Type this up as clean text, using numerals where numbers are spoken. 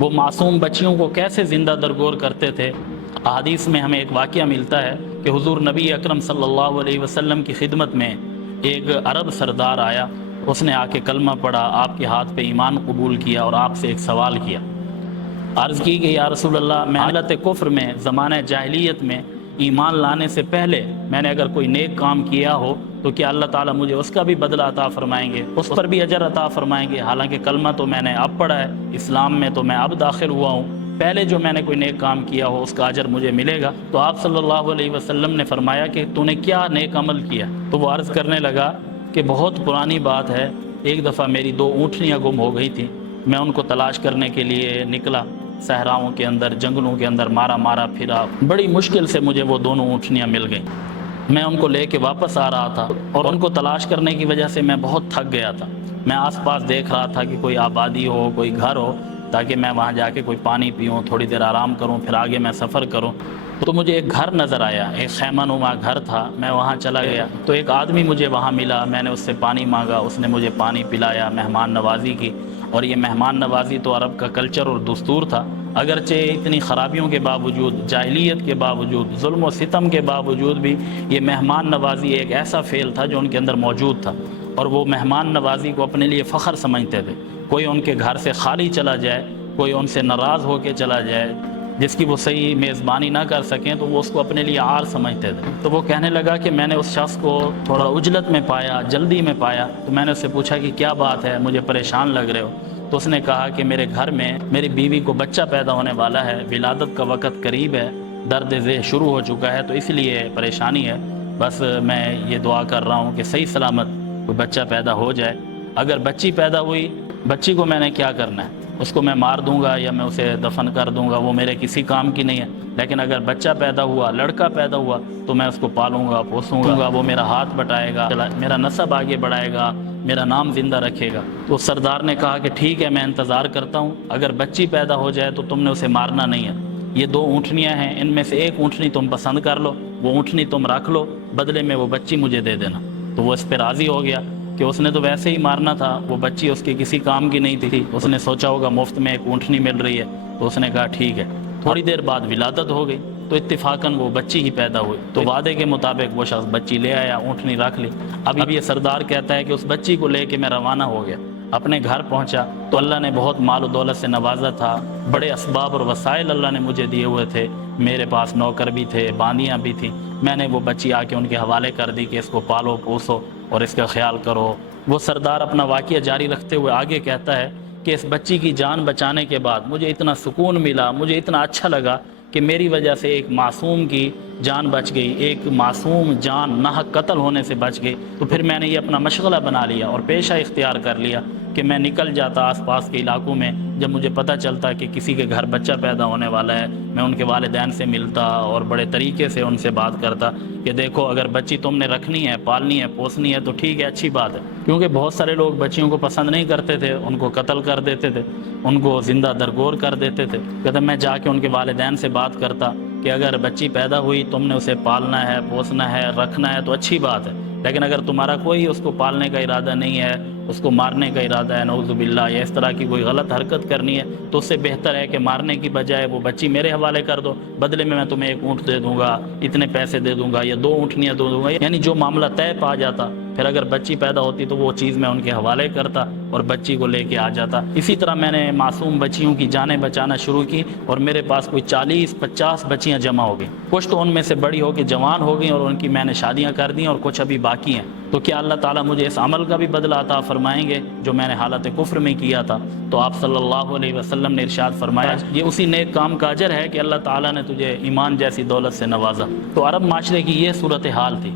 وہ معصوم بچیوں کو کیسے زندہ درگور کرتے تھے۔ احادیث میں ہمیں ایک واقعہ ملتا ہے کہ حضور نبی اکرم صلی اللہ علیہ وسلم کی خدمت میں ایک عرب سردار آیا، اس نے آ کے کلمہ پڑھا، آپ کے ہاتھ پہ ایمان قبول کیا اور آپ سے ایک سوال کیا۔ عرض کی کہ یا رسول اللہ، میں حالت کفر میں، زمانہ جاہلیت میں، ایمان لانے سے پہلے میں نے اگر کوئی نیک کام کیا ہو تو کیا اللہ تعالیٰ مجھے اس کا بھی بدلہ عطا فرمائیں گے، اس پر بھی اجر عطا فرمائیں گے؟ حالانکہ کلمہ تو میں نے اب پڑھا ہے، اسلام میں تو میں اب داخل ہوا ہوں، پہلے جو میں نے کوئی نیک کام کیا ہو اس کا اجر مجھے ملے گا؟ تو آپ صلی اللہ علیہ وسلم نے فرمایا کہ تو نے کیا نیک عمل کیا؟ تو وہ عرض کرنے لگا کہ بہت پرانی بات ہے، ایک دفعہ میری 2 اونٹنیاں گم ہو گئی تھیں، میں ان کو تلاش کرنے کے لیے نکلا، صحراؤں کے اندر، جنگلوں کے اندر مارا پھرا، بڑی مشکل سے مجھے وہ دونوں اونٹنیاں مل گئیں۔ میں ان کو لے کے واپس آ رہا تھا اور ان کو تلاش کرنے کی وجہ سے میں بہت تھک گیا تھا۔ میں آس پاس دیکھ رہا تھا کہ کوئی آبادی ہو، کوئی گھر ہو، تاکہ میں وہاں جا کے کوئی پانی پیوں، تھوڑی دیر آرام کروں، پھر آگے میں سفر کروں۔ تو مجھے ایک گھر نظر آیا، ایک خیمہ نما گھر تھا، میں وہاں چلا گیا تو ایک آدمی مجھے وہاں ملا، میں نے اس سے پانی مانگا، اس نے مجھے پانی پلایا، مہمان نوازی کی۔ اور یہ مہمان نوازی تو عرب کا کلچر اور دستور تھا، اگرچہ اتنی خرابیوں کے باوجود، جاہلیت کے باوجود، ظلم و ستم کے باوجود بھی یہ مہمان نوازی ایک ایسا فعل تھا جو ان کے اندر موجود تھا، اور وہ مہمان نوازی کو اپنے لیے فخر سمجھتے تھے۔ کوئی ان کے گھر سے خالی چلا جائے، کوئی ان سے ناراض ہو کے چلا جائے، جس کی وہ صحیح میزبانی نہ کر سکیں تو وہ اس کو اپنے لیے عار سمجھتے تھے۔ تو وہ کہنے لگا کہ میں نے اس شخص کو تھوڑا عجلت میں پایا، جلدی میں پایا، تو میں نے اس سے پوچھا کہ کیا بات ہے، مجھے پریشان لگ رہے ہو؟ تو اس نے کہا کہ میرے گھر میں میری بیوی کو بچہ پیدا ہونے والا ہے، ولادت کا وقت قریب ہے، درد ذہ شروع ہو چکا ہے، تو اس لیے پریشانی ہے، بس میں یہ دعا کر رہا ہوں کہ صحیح سلامت کوئی بچہ پیدا ہو جائے۔ اگر بچی پیدا ہوئی، بچی کو میں نے کیا کرنا ہے؟ اس کو میں مار دوں گا یا میں اسے دفن کر دوں گا، وہ میرے کسی کام کی نہیں ہے، لیکن اگر بچہ پیدا ہوا، لڑکا پیدا ہوا، تو میں اس کو پالوں گا، پوسوں گا، وہ میرا ہاتھ بٹائے گا، میرا نسب آگے بڑھائے گا، میرا نام زندہ رکھے گا۔ تو سردار نے کہا کہ ٹھیک ہے، میں انتظار کرتا ہوں، اگر بچی پیدا ہو جائے تو تم نے اسے مارنا نہیں ہے، یہ 2 اونٹنیاں ہیں، ان میں سے ایک اونٹنی تم پسند کر لو، وہ اونٹنی تم رکھ لو، بدلے میں وہ بچی مجھے دے دینا۔ تو وہ اس پہ راضی ہو گیا کہ اس نے تو ویسے ہی مارنا تھا، وہ بچی اس کے کسی کام کی نہیں تھی، اس نے سوچا ہوگا مفت میں ایک اونٹنی مل رہی ہے، تو اس نے کہا ٹھیک ہے۔ تھوڑی دیر بعد ولادت ہو گئی تو اتفاقاً وہ بچی ہی پیدا ہوئی، تو وعدے کے مطابق وہ شخص بچی لے آیا، اونٹنی رکھ لی۔ اب یہ سردار کہتا ہے کہ اس بچی کو لے کے میں روانہ ہو گیا، اپنے گھر پہنچا تو اللہ نے بہت مال و دولت سے نوازا تھا، بڑے اسباب اور وسائل اللہ نے مجھے دیے ہوئے تھے، میرے پاس نوکر بھی تھے، باندیاں بھی تھیں، میں نے وہ بچی آ کے ان کے حوالے کر دی کہ اس کو پالو پوسو اور اس کا خیال کرو۔ وہ سردار اپنا واقعہ جاری رکھتے ہوئے آگے کہتا ہے کہ اس بچی کی جان بچانے کے بعد مجھے اتنا سکون ملا، مجھے اتنا اچھا لگا کہ میری وجہ سے ایک معصوم کی جان بچ گئی، ایک معصوم جان ناحق قتل ہونے سے بچ گئی۔ تو پھر میں نے یہ اپنا مشغلہ بنا لیا اور پیشہ اختیار کر لیا کہ میں نکل جاتا آس پاس کے علاقوں میں، جب مجھے پتہ چلتا کہ کسی کے گھر بچہ پیدا ہونے والا ہے، میں ان کے والدین سے ملتا اور بڑے طریقے سے ان سے بات کرتا کہ دیکھو اگر بچی تم نے رکھنی ہے، پالنی ہے، پوسنی ہے تو ٹھیک ہے، اچھی بات ہے، کیونکہ بہت سارے لوگ بچیوں کو پسند نہیں کرتے تھے، ان کو قتل کر دیتے تھے، ان کو زندہ درگور کر دیتے تھے۔ کہتے میں جا کے ان کے والدین سے بات کرتا کہ اگر بچی پیدا ہوئی، تم نے اسے پالنا ہے، پوسنا ہے، رکھنا ہے تو اچھی بات ہے، لیکن اگر تمہارا کوئی اس کو پالنے کا ارادہ نہیں ہے، اس کو مارنے کا ارادہ ہے، نعوذ باللہ، یا اس طرح کی کوئی غلط حرکت کرنی ہے، تو اس سے بہتر ہے کہ مارنے کی بجائے وہ بچی میرے حوالے کر دو، بدلے میں تمہیں ایک اونٹ دے دوں گا، اتنے پیسے دے دوں گا، یا 2 اونٹنیاں دے دوں گا، یعنی جو معاملہ طے پا جاتا۔ پھر اگر بچی پیدا ہوتی تو وہ چیز میں ان کے حوالے کرتا اور بچی کو لے کے آ جاتا۔ اسی طرح میں نے معصوم بچیوں کی جانیں بچانا شروع کی اور میرے پاس کوئی 40-50 بچیاں جمع ہو گئیں، کچھ تو ان میں سے بڑی ہو کے جوان ہو گئیں اور ان کی میں نے شادیاں کر دیں اور کچھ ابھی باقی ہیں۔ تو کیا اللہ تعالیٰ مجھے اس عمل کا بھی بدلہ عطا فرمائیں گے جو میں نے حالت کفر میں کیا تھا؟ تو آپ صلی اللہ علیہ وسلم نے ارشاد فرمایا یہ اسی نیک کام کا اجر ہے کہ اللہ تعالیٰ نے تجھے ایمان جیسی دولت سے نوازا۔ تو عرب معاشرے کی یہ صورتحال تھی۔